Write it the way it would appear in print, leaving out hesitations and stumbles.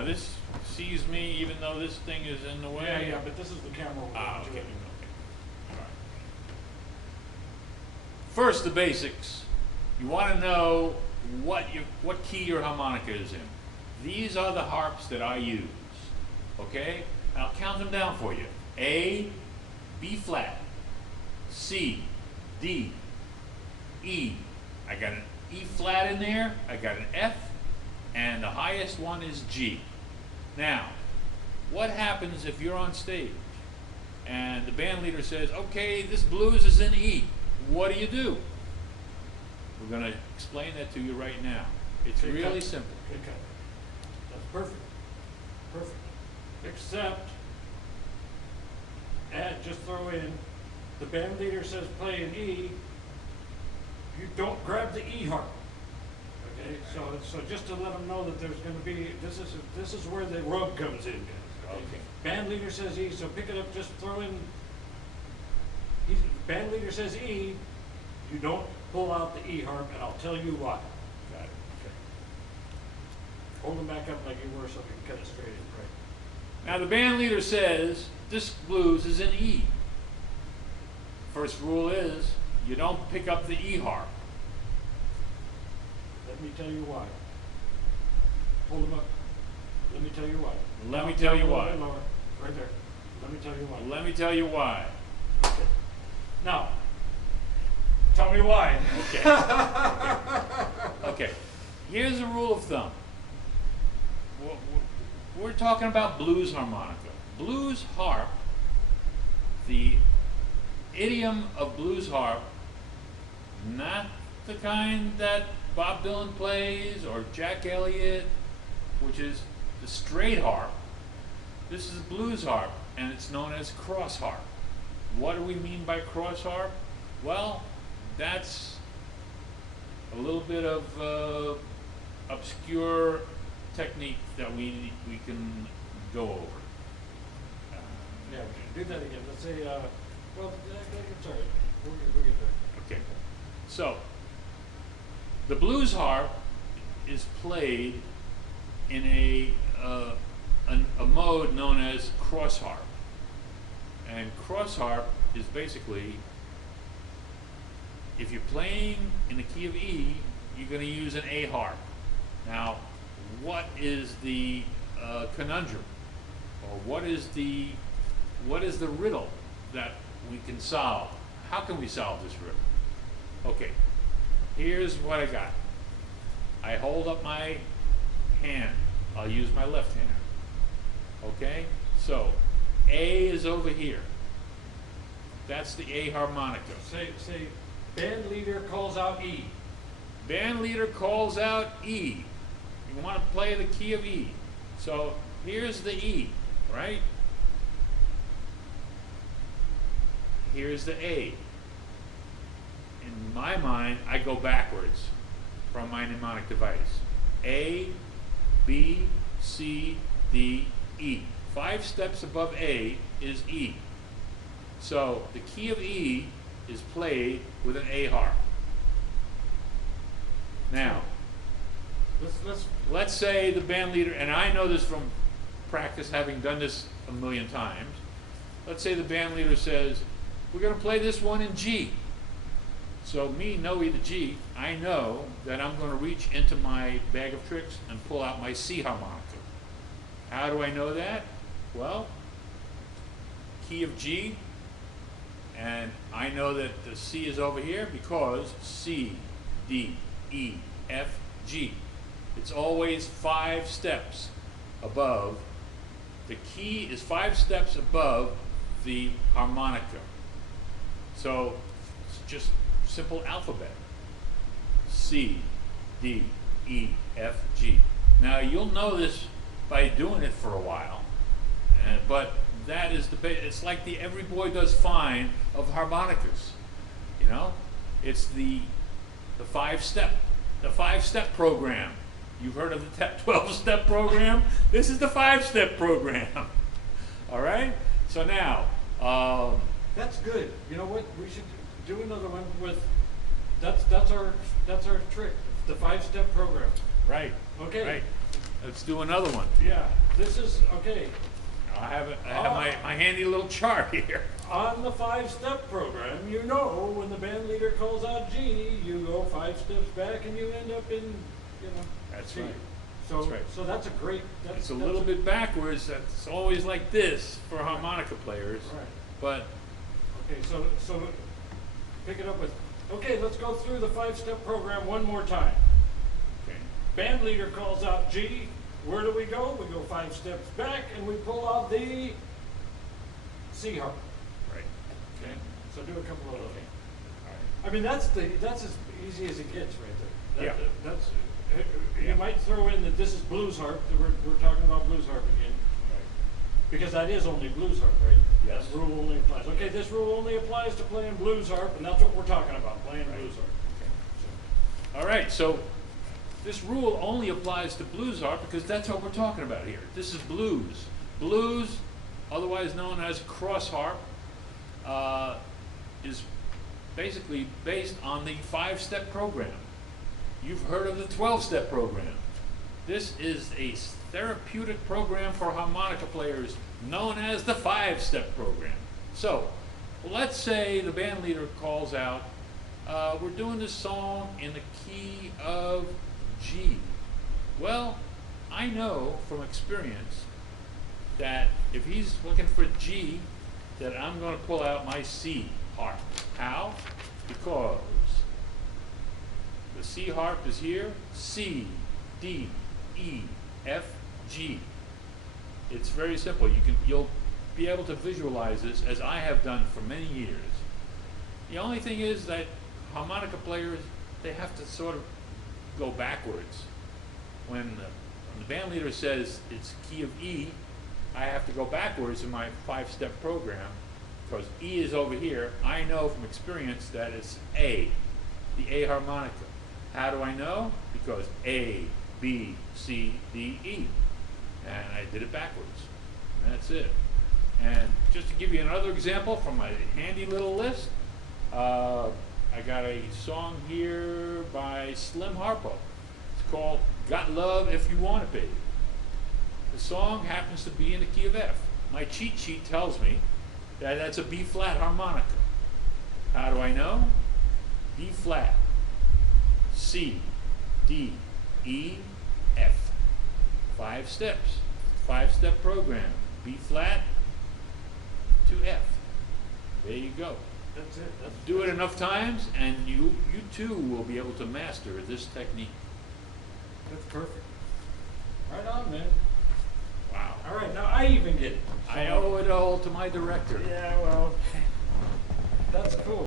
Now this sees me even though this thing is in the way. Yeah, but this is the camera. Ah, okay. All right. First, the basics. You want to know what key your harmonica is in. These are the harps that I use. Okay? And I'll count them down for you. A, B flat, C, D, E. I got an E flat in there, I got an F, and the highest one is G. Now, what happens if you're on stage and the band leader says, okay, this blues is in E? What do? We're going to explain that to you right now. It's really simple. Okay, that's perfect. Perfect. Except, just throw in, the band leader says play an E, you don't grab the E harp. Okay, so just to let them know that there's going to be, this is where the rub comes in. Okay. Band leader says E, so pick it up, just throw in, band leader says E, you don't pull out the E harp, and I'll tell you why. Got it. Okay. Hold them back up like you were so we can cut it straight in, right? Now the band leader says this blues is in E. First rule is you don't pick up the E harp. Let me tell you why. Hold them up. Let me tell you why. Let me tell you why. Lower. Right there. Let me tell you why. Let me tell you why. Okay. Now, tell me why. Okay. Okay. Here's a rule of thumb. We're talking about blues harmonica. Blues harp, the idiom of blues harp, not the kind that Bob Dylan plays or Jack Elliott, which is the straight harp. This is a blues harp, and it's known as cross harp. What do we mean by cross harp? Well, that's a little bit of obscure technique that we can go over. Yeah, do that again. Let's say, well, it's all right. We'll get there. Okay. So, the blues harp is played in a mode known as cross harp. And cross harp is basically, if you're playing in the key of E, you're going to use an A harp. Now, what is the conundrum, or what is the riddle that we can solve? How can we solve this riddle? Okay, here's what I got. I hold up my hand. I'll use my left hand. Okay, so A is over here. That's the A harmonica. Say, band leader calls out E. Band leader calls out E. You want to play the key of E. So here's the E, right? Here's the A. In my mind, I go backwards from my mnemonic device. A, B, C, D, E. 5 steps above A is E. So the key of E is played with an A harp. Now, let's say the band leader, and I know this from practice, having done this a million times. Let's say the band leader says, we're going to play this one in G. So me, NoeG the G, I know that I'm going to reach into my bag of tricks and pull out my C harmonica. How do I know that? Well, key of G, and I know that the C is over here because C, D, E, F, G. It's always 5 steps above. The key is 5 steps above the harmonica. So it's just simple alphabet. C, D, E, F, G. Now you'll know this by doing it for a while, but that is it's like the Every Boy Does Fine of harmonicas. You know, it's the 5-step program. You've heard of the 12-step program? This is the 5-step program. All right. So now, that's good. You know what? We should do another one with. That's our trick. The 5-step program. Right. Okay. Right. Let's do another one. Yeah, this is, okay, I have my handy little chart here. on the 5-step program, you know, when the band leader calls out G, you go 5 steps back and you end up in, you know. That's C. right. So, That's right. so that's a great, It's a little bit backwards. That's always like this for harmonica players. Right. But Okay, so pick it up with, okay, let's go through the 5-step program one more time. okay. Band leader calls out G, where do we go? We go 5 steps back and we pull out the C harp. Right. Okay, so do a couple of those. Okay. All right. I mean, that's as easy as it gets right there. Yeah. That's, you might throw in that this is blues harp, that we're talking about blues harp again, because that is only blues harp, right? Yes. That rule only applies. Okay, this rule only applies to playing blues harp, and that's what we're talking about, playing Right. blues harp. All right, so this rule only applies to blues harp because that's what we're talking about here. This is blues. Blues, otherwise known as cross harp, is basically based on the 5-step program. You've heard of the 12-step program. This is a therapeutic program for harmonica players known as the 5-step program. So, let's say the band leader calls out, we're doing this song in the key of G. Well, I know from experience that if he's looking for G, that I'm going to pull out my C harp. How? Because the C harp is here, C, D, E, F, G. It's very simple. You'll be able to visualize this as I have done for many years. The only thing is that harmonica players, they have to sort of go backwards. When the band leader says it's key of E, I have to go backwards in my 5-step program because E is over here. I know from experience that it's A, the A harmonica. How do I know? Because A, B, C, D, E. And I did it backwards. And that's it. And just to give you another example from my handy little list, I got a song here by Slim Harpo. It's called Got Love If You Want It, Baby. The song happens to be in the key of F. My cheat sheet tells me that that's a B flat harmonica. How do I know? D flat, C, D, E, F. 5 steps. 5-step program. B flat to F. There you go. That's it. Do it enough times and you too will be able to master this technique. That's perfect. Right on, man. Wow. All right, now I even get it. I owe it all to my director. Yeah, well,